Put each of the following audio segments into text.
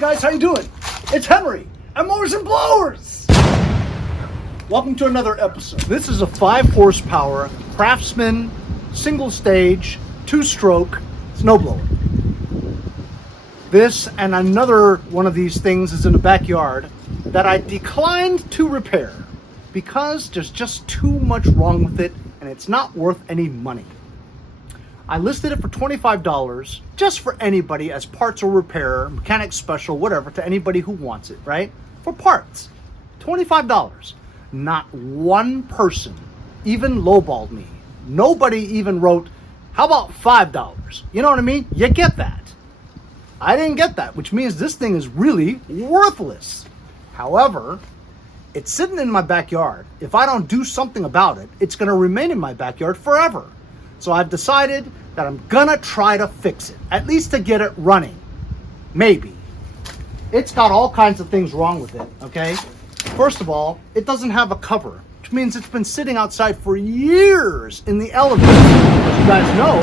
guys, how you doing? It's Henry and Mowers and Blowers. Welcome to another episode. This is a 5 horsepower Craftsman single stage 2-stroke snowblower. This and another one of these things is in the backyard that I declined to repair because there's just too much wrong with it and it's not worth any money. I listed it for $25 just for anybody as parts or repair, mechanic special, whatever, to anybody who wants it, right? For parts. $25. Not one person even lowballed me. Nobody even wrote, how about $5? You know what I mean? You get that. I didn't get that, which means this thing is really worthless. However, it's sitting in my backyard. If I don't do something about it, it's going to remain in my backyard forever. So I've decided that I'm gonna try to fix it, at least to get it running. Maybe. It's got all kinds of things wrong with it, okay? First of all, it doesn't have a cover, which means it's been sitting outside for years in the elevator. As you guys know,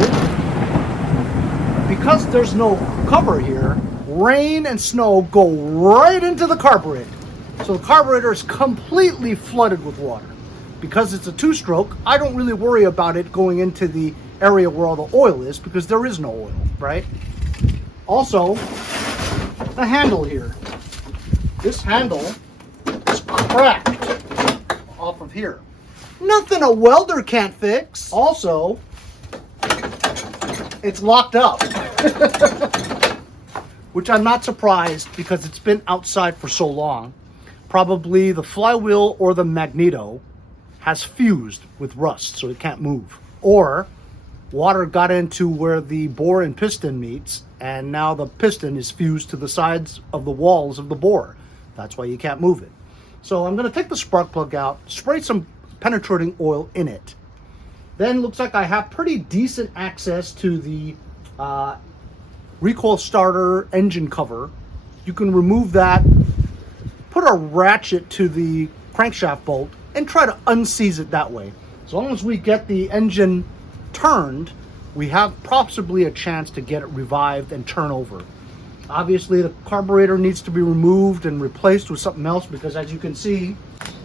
because there's no cover here, rain and snow go right into the carburetor. So the carburetor is completely flooded with water. Because it's a 2-stroke, I don't really worry about it going into the area where all the oil is because there is no oil, right? Also, the handle here. This handle is cracked off of here. Nothing a welder can't fix. Also, it's locked up. Which I'm not surprised because it's been outside for so long. Probably the flywheel or the magneto has fused with rust, so it can't move. Or water got into where the bore and piston meets, and now the piston is fused to the sides of the walls of the bore. That's why you can't move it. So I'm going to take the spark plug out, spray some penetrating oil in it. Then looks like I have pretty decent access to the recoil starter engine cover. You can remove that, put a ratchet to the crankshaft bolt, and try to unseize it that way. As long as we get the engine turned, we have possibly a chance to get it revived and turn over. Obviously, the carburetor needs to be removed and replaced with something else because, as you can see,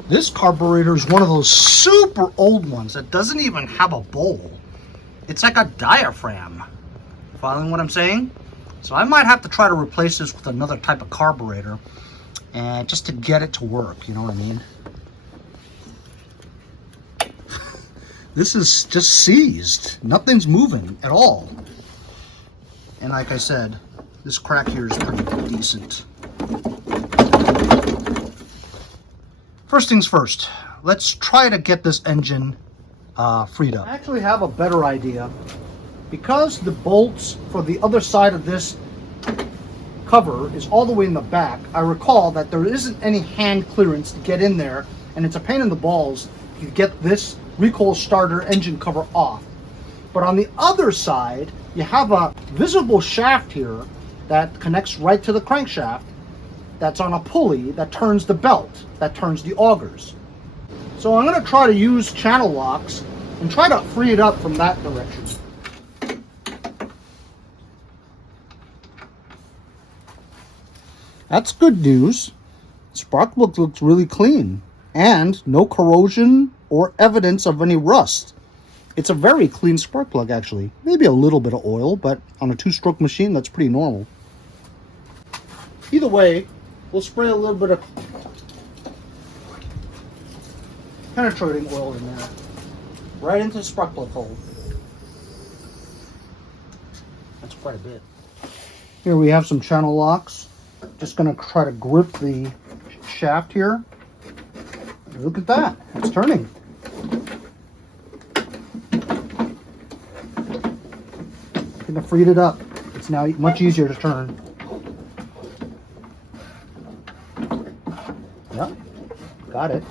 this carburetor is one of those super old ones that doesn't even have a bowl. It's like a diaphragm. Following what I'm saying? So I might have to try to replace this with another type of carburetor, and just to get it to work, you know what I mean? This is just seized. Nothing's moving at all. And like I said, this crack here is pretty decent. First things first, let's try to get this engine freed up. I actually have a better idea. Because the bolts for the other side of this cover is all the way in the back, I recall that there isn't any hand clearance to get in there, and it's a pain in the balls to get this recoil starter engine cover off. But on the other side, you have a visible shaft here that connects right to the crankshaft that's on a pulley that turns the belt, that turns the augers. So I'm going to try to use channel locks and try to free it up from that direction. That's good news. Spark plug looks really clean and no corrosion or evidence of any rust. It's a very clean spark plug, actually. Maybe a little bit of oil, but on a 2-stroke machine, that's pretty normal. Either way, we'll spray a little bit of penetrating oil in there, right into the spark plug hole. That's quite a bit. Here we have some channel locks. Just gonna try to grip the shaft here. Look at that, it's turning. I think I freed it up. It's now much easier to turn. Yep, got it.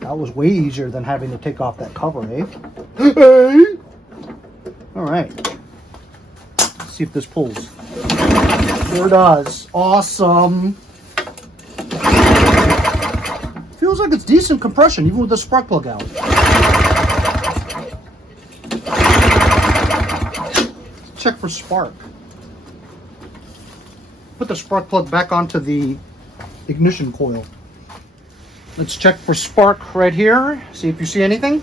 That was way easier than having to take off that cover, eh? Hey! All right, let's see if this pulls. Sure does. Awesome. Feels like it's decent compression, even with the spark plug out. Check for spark. put the spark plug back onto the ignition coil. Let's check for spark right here. See if you see anything.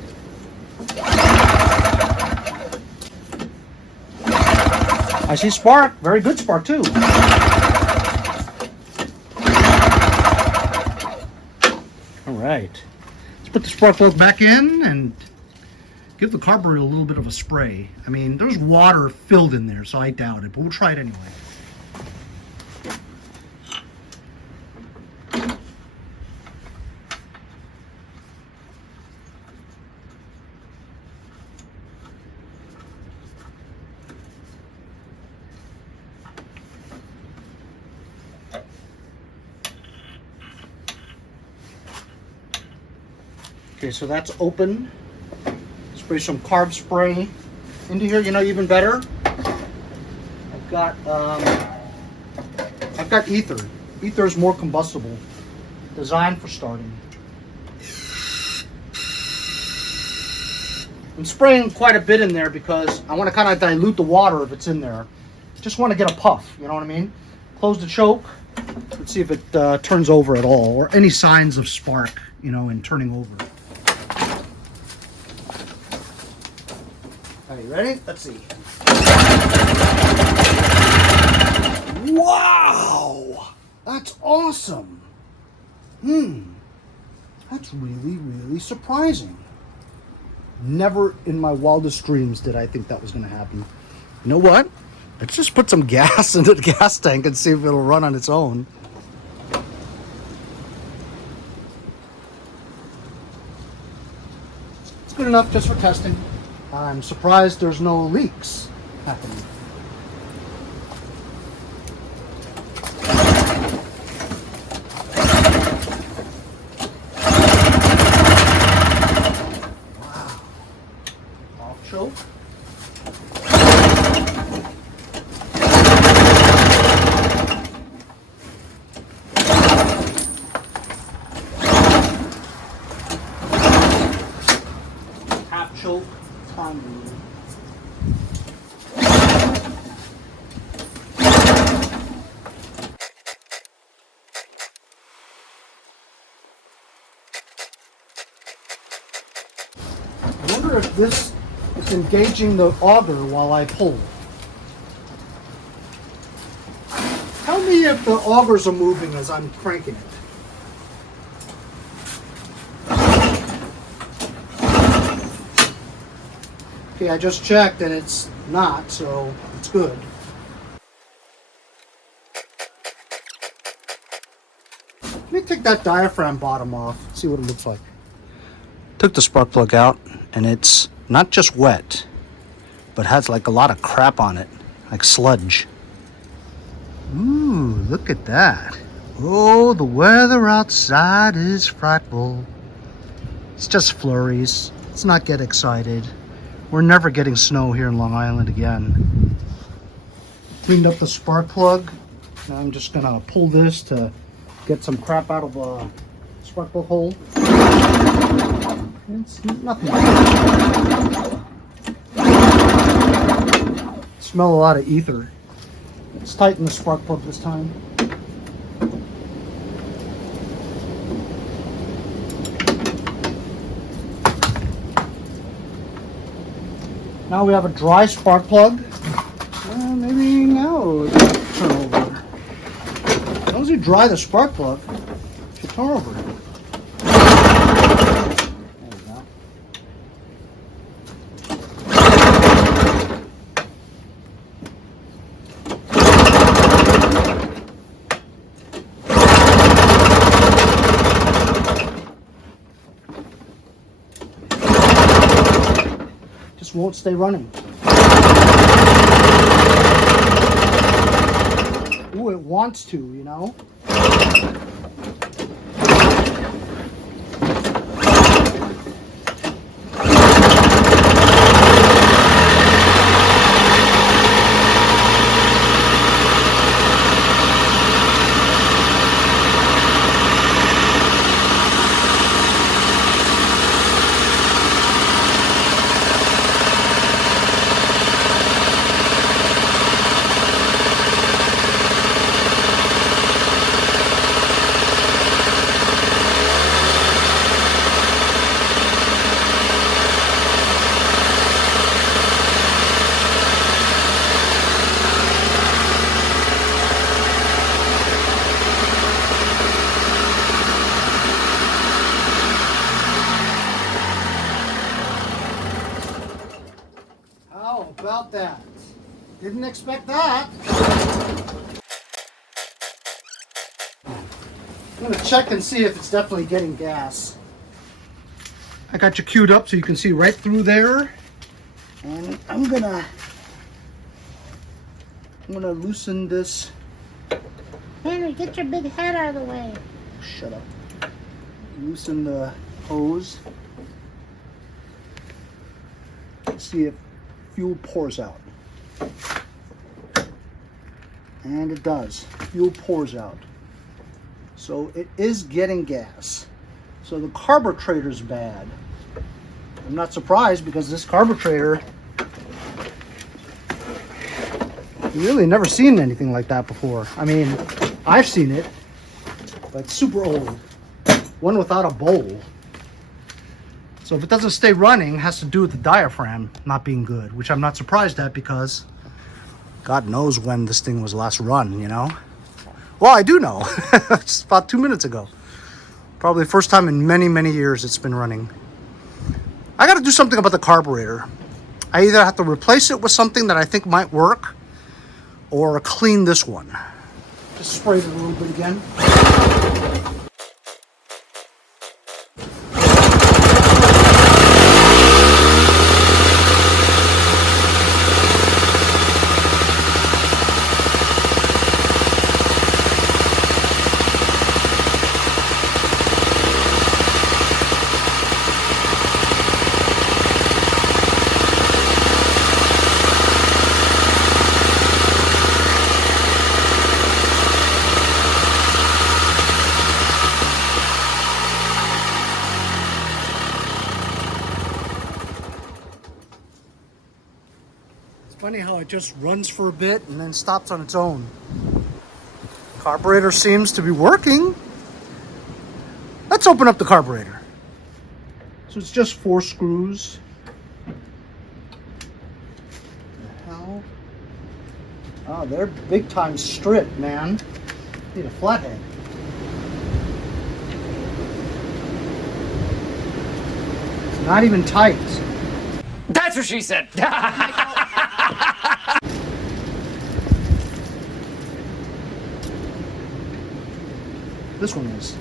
I see spark. Very good spark too. All right. Let's put the spark plug back in and give the carburetor a little bit of a spray. I mean, there's water filled in there, so I doubt it, but we'll try it anyway. Okay, so that's open. Spray some carb spray into here. You know, even better, I've got ether. Ether is more combustible, designed for starting. I'm spraying quite a bit in there because I want to kind of dilute the water if it's in there. Just want to get a puff, you know what I mean? Close the choke. Let's see if it turns over at all, or any signs of spark, you know, in turning over. Are you ready? Let's see. Wow! That's awesome. That's really, really surprising. Never in my wildest dreams did I think that was going to happen. You know what? Let's just put some gas into the gas tank and see if it'll run on its own. It's good enough just for testing. I'm surprised there's no leaks happening. Wow. Off choke. Half choke. I wonder if this is engaging the auger while I pull. Tell me if the augers are moving as I'm cranking it. Okay, I just checked and it's not, so it's good. Let me take that diaphragm bottom off, see what it looks like. Took the spark plug out and it's not just wet, but has like a lot of crap on it, like sludge. Ooh, look at that. Oh, the weather outside is frightful. It's just flurries. Let's not get excited. We're never getting snow here in Long Island again. Cleaned up the spark plug. Now I'm just gonna pull this to get some crap out of a spark plug hole. It's nothing. Smell a lot of ether. Let's tighten the spark plug this time. Now we have a dry spark plug. Maybe now it'll turn over. As long as you dry the spark plug, it should turn over. There we go. Just won't stay running. Ooh, it wants to, you know? about that? Didn't expect that. I'm gonna check and see if it's definitely getting gas. I got you queued up so you can see right through there. And I'm gonna loosen this. Henry, get your big head out of the way. Shut up. Loosen the hose. See if fuel pours out. And it does. Fuel pours out. So it is getting gas. So the carburetor's bad. I'm not surprised because this carburetor, really never seen anything like that before. I mean, I've seen it, but it's super old. One without a bowl. So if it doesn't stay running, it has to do with the diaphragm not being good, which I'm not surprised at because God knows when this thing was last run, you know? Well, I do know. Just about 2 minutes ago. Probably the first time in many, many years it's been running. I got to do something about the carburetor. I either have to replace it with something that I think might work or clean this one. Just spray it a little bit again. Funny how it just runs for a bit and then stops on its own. Carburetor seems to be working. Let's open up the carburetor. So it's just 4 screws. The hell? Oh, they're big time stripped, man. Need a flathead. It's not even tight. That's what she said. This one is.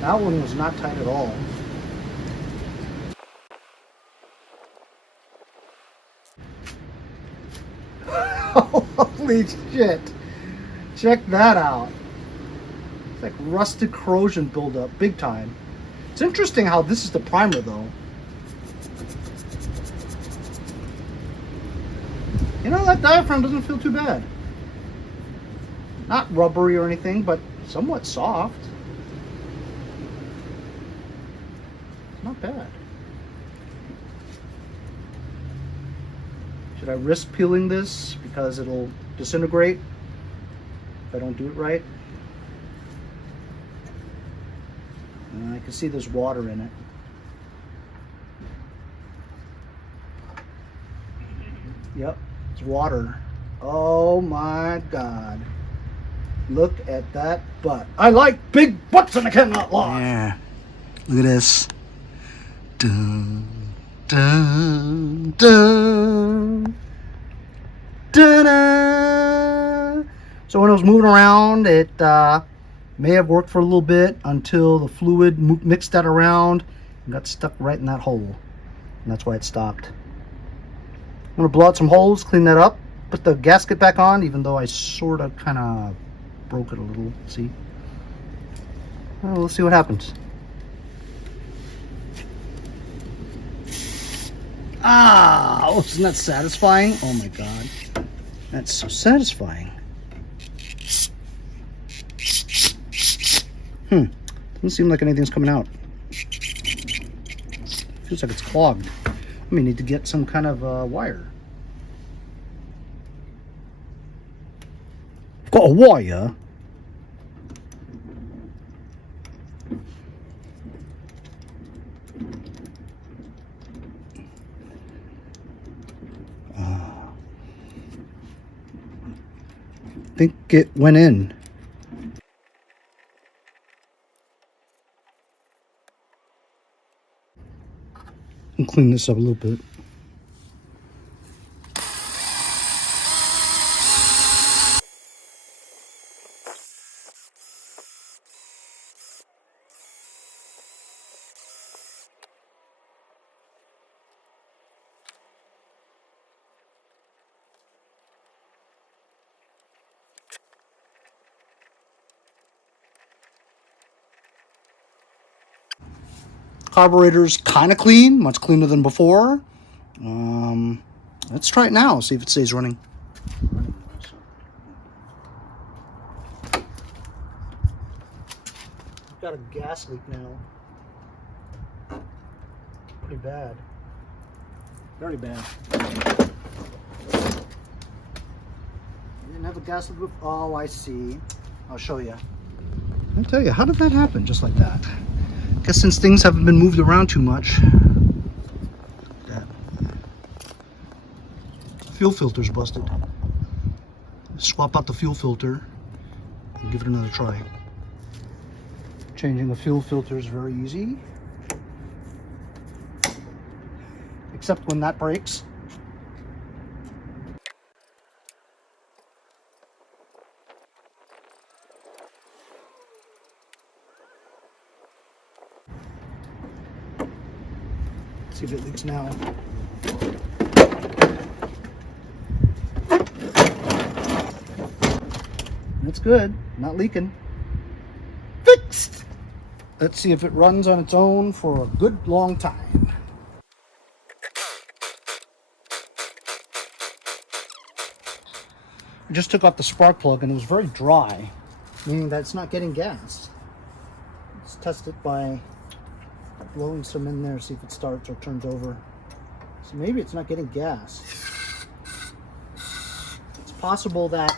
That one was not tight at all. Holy shit. Check that out. It's like rusted corrosion buildup, big time. It's interesting how this is the primer though. You know, that diaphragm doesn't feel too bad. Not rubbery or anything, but somewhat soft. Not bad. Should I risk peeling this because it'll disintegrate if I don't do it right? I can see there's water in it. Yep, it's water. Oh my God. Look at that butt. I like big butts and I cannot lie. Yeah. Look at this. Dun, dun, dun, dun, dun. So when I was moving around, it may have worked for a little bit until the fluid mixed that around and got stuck right in that hole. And that's why it stopped. I'm going to blow out some holes, clean that up, put the gasket back on, even though I sort of kind of broke it a little. See? Well, let's see what happens. Ah, wasn't that satisfying? Oh my God. That's so satisfying. Doesn't seem like anything's coming out. Feels like it's clogged. I may need to get some kind of wire. I've got a wire. I think it went in. And clean this up a little bit. Carburetor's kind of clean, much cleaner than before. Let's try it now, see if it stays running. Got a gas leak now. Pretty bad. Very bad. Didn't have a gas leak. Oh, I see. I'll show you. I'll tell you, how did that happen just like that? I guess since things haven't been moved around too much. That fuel filter's busted. Swap out the fuel filter and give it another try. Changing the fuel filter is very easy. Except when that breaks. See if it leaks now. That's good, not leaking. Fixed! Let's see if it runs on its own for a good long time. I just took off the spark plug and it was very dry, meaning that it's not getting gas. Let's test it by blowing some in there, see if it starts or turns over. So maybe it's not getting gas. It's possible that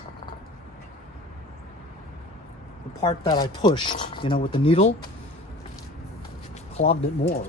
the part that I pushed, you know, with the needle, clogged it more.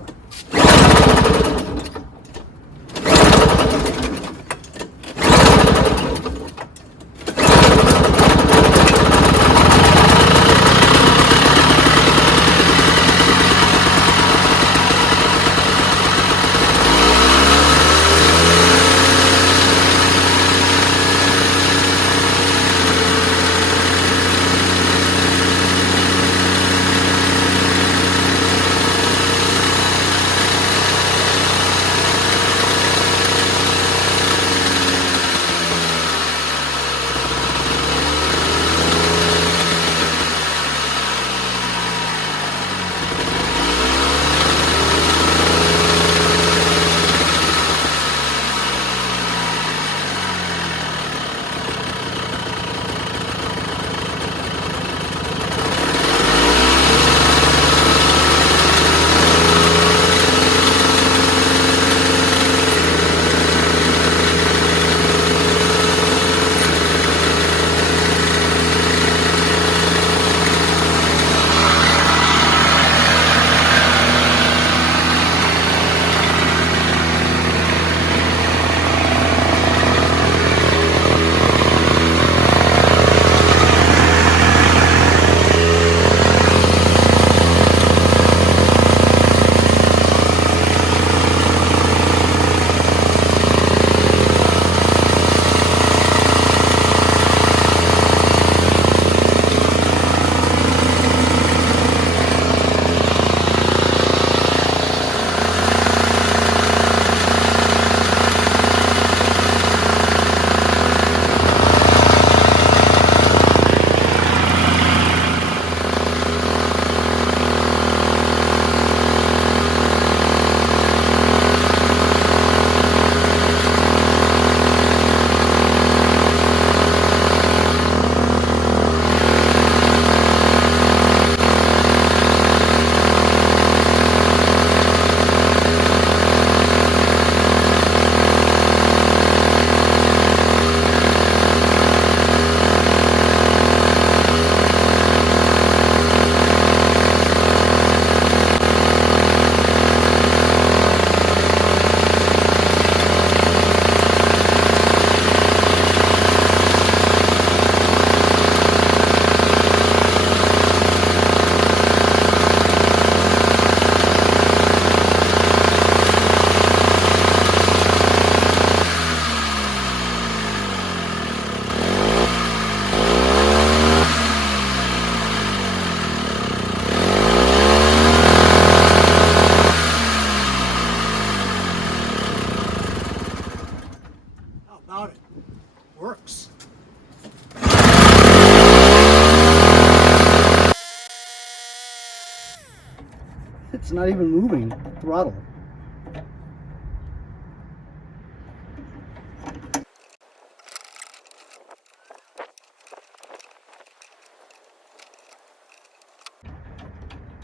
It's not even moving the throttle.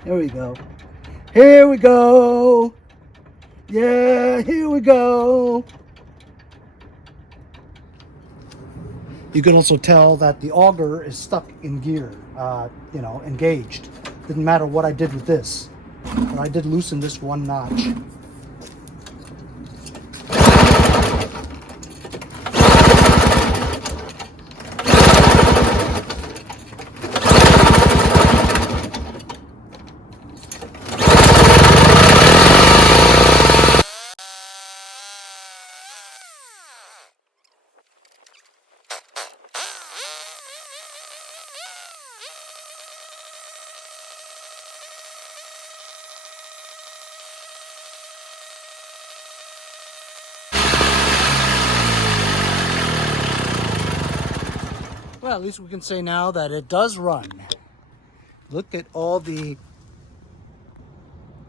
Here we go. Here we go. Yeah, here we go. You can also tell that the auger is stuck in gear, you know, engaged. Didn't matter what I did with this. But I did loosen this one notch. Well, at least we can say now that it does run. Look at all the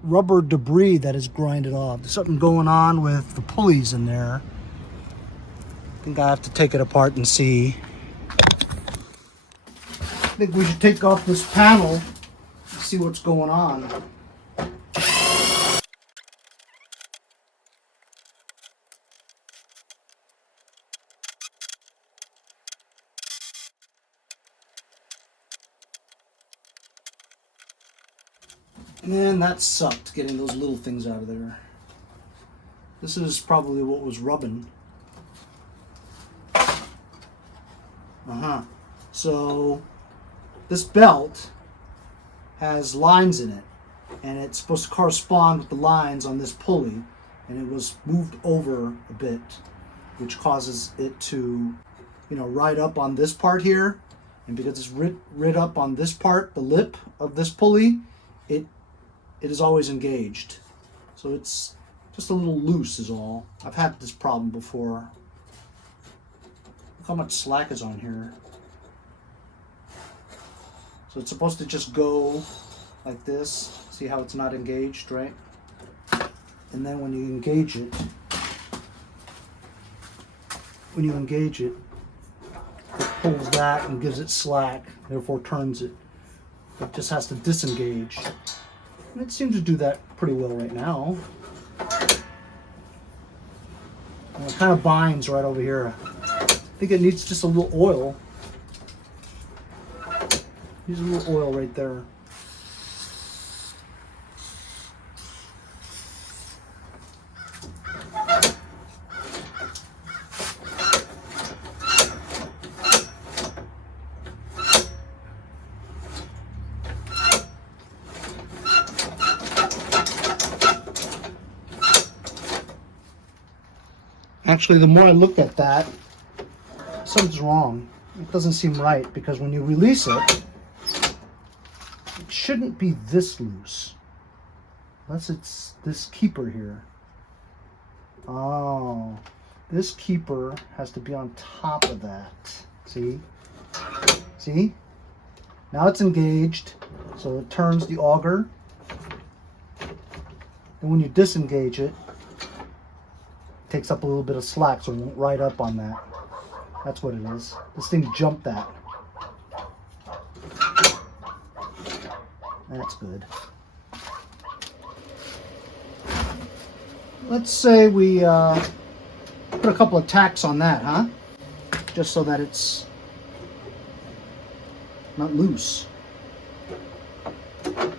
rubber debris that is grinded off. There's something going on with the pulleys in there. I think I have to take it apart and see. I think we should take off this panel and see what's going on. Man, that sucked, getting those little things out of there. This is probably what was rubbing. So, this belt has lines in it, and it's supposed to correspond with the lines on this pulley, and it was moved over a bit, which causes it to, you know, ride up on this part here, and because it's rid up on this part, the lip of this pulley, it is always engaged. So it's just a little loose is all. I've had this problem before. Look how much slack is on here. So it's supposed to just go like this. See how it's not engaged, right? And then when you engage it, it pulls that and gives it slack, therefore turns it. It just has to disengage. And it seems to do that pretty well right now. And it kind of binds right over here. I think it needs just a little oil. Needs a little oil right there. Actually, the more I looked at that, something's wrong. It doesn't seem right, because when you release it, it shouldn't be this loose. Unless it's this keeper here. Oh, this keeper has to be on top of that. See? See? Now it's engaged, so it turns the auger. And when you disengage it, takes up a little bit of slack, so it won't ride up on that. That's what it is. This thing jumped that. That's good. Let's say we put a couple of tacks on that, huh? Just so that it's not loose. I'll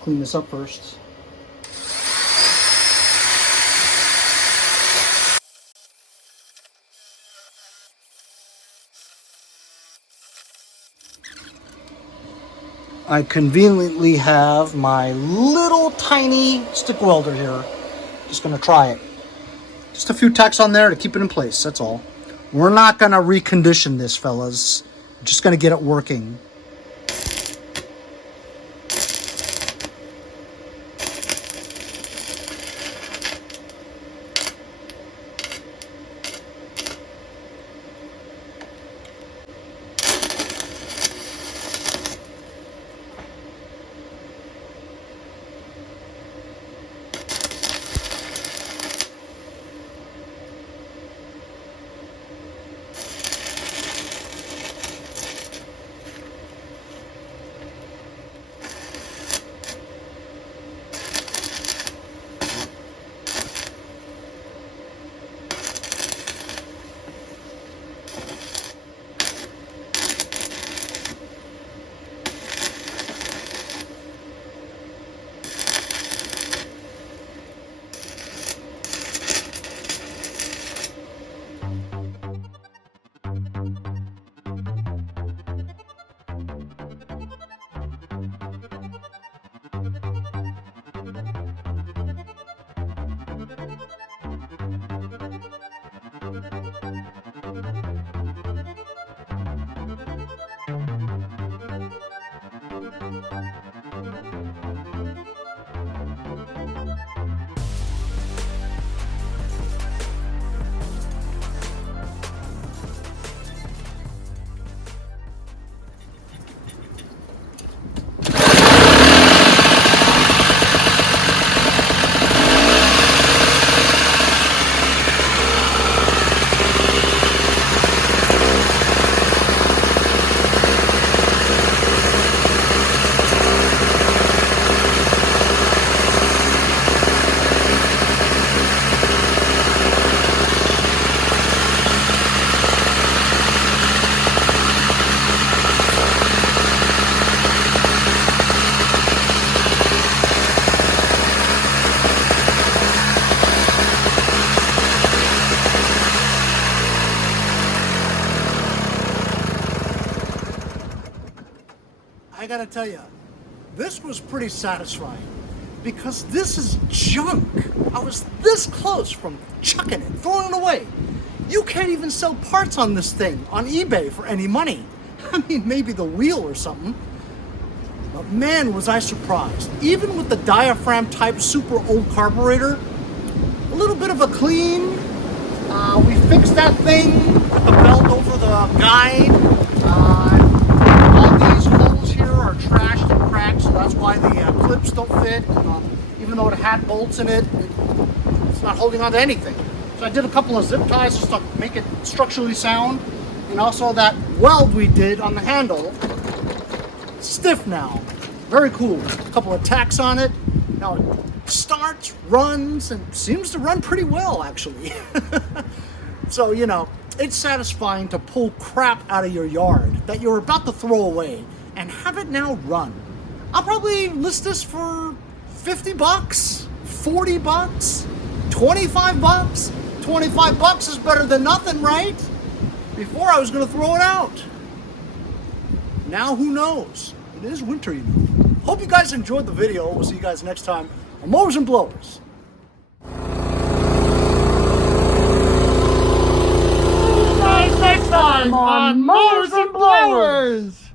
clean this up first. I conveniently have my little tiny stick welder here. Just gonna try it. Just a few tacks on there to keep it in place, that's all. We're not gonna recondition this, fellas. We're just gonna get it working. I gotta tell you, this was pretty satisfying because this is junk. I was this close from chucking it, throwing it away. You can't even sell parts on this thing on eBay for any money. I mean, maybe the wheel or something. But man, was I surprised. Even with the diaphragm type super old carburetor, a little bit of a clean. We fixed that thing with the belt over the guide. All these holes here are trashed and cracked, so that's why the clips don't fit. Even though it had bolts in it, it's not holding on to anything. So I did a couple of zip ties just to make it structurally sound. And also that weld we did on the handle, stiff now. Very cool. A couple of tacks on it. Now it starts, runs, and seems to run pretty well, actually. So, you know, it's satisfying to pull crap out of your yard that you're about to throw away and have it now run. I'll probably list this for 50 bucks, 40 bucks, 25 bucks. 25 bucks is better than nothing, right? Before I was going to throw it out. Now who knows? It is winter, you know. Hope you guys enjoyed the video. We'll see you guys next time on Mowers and Blowers. Next time on Mowers and Blowers.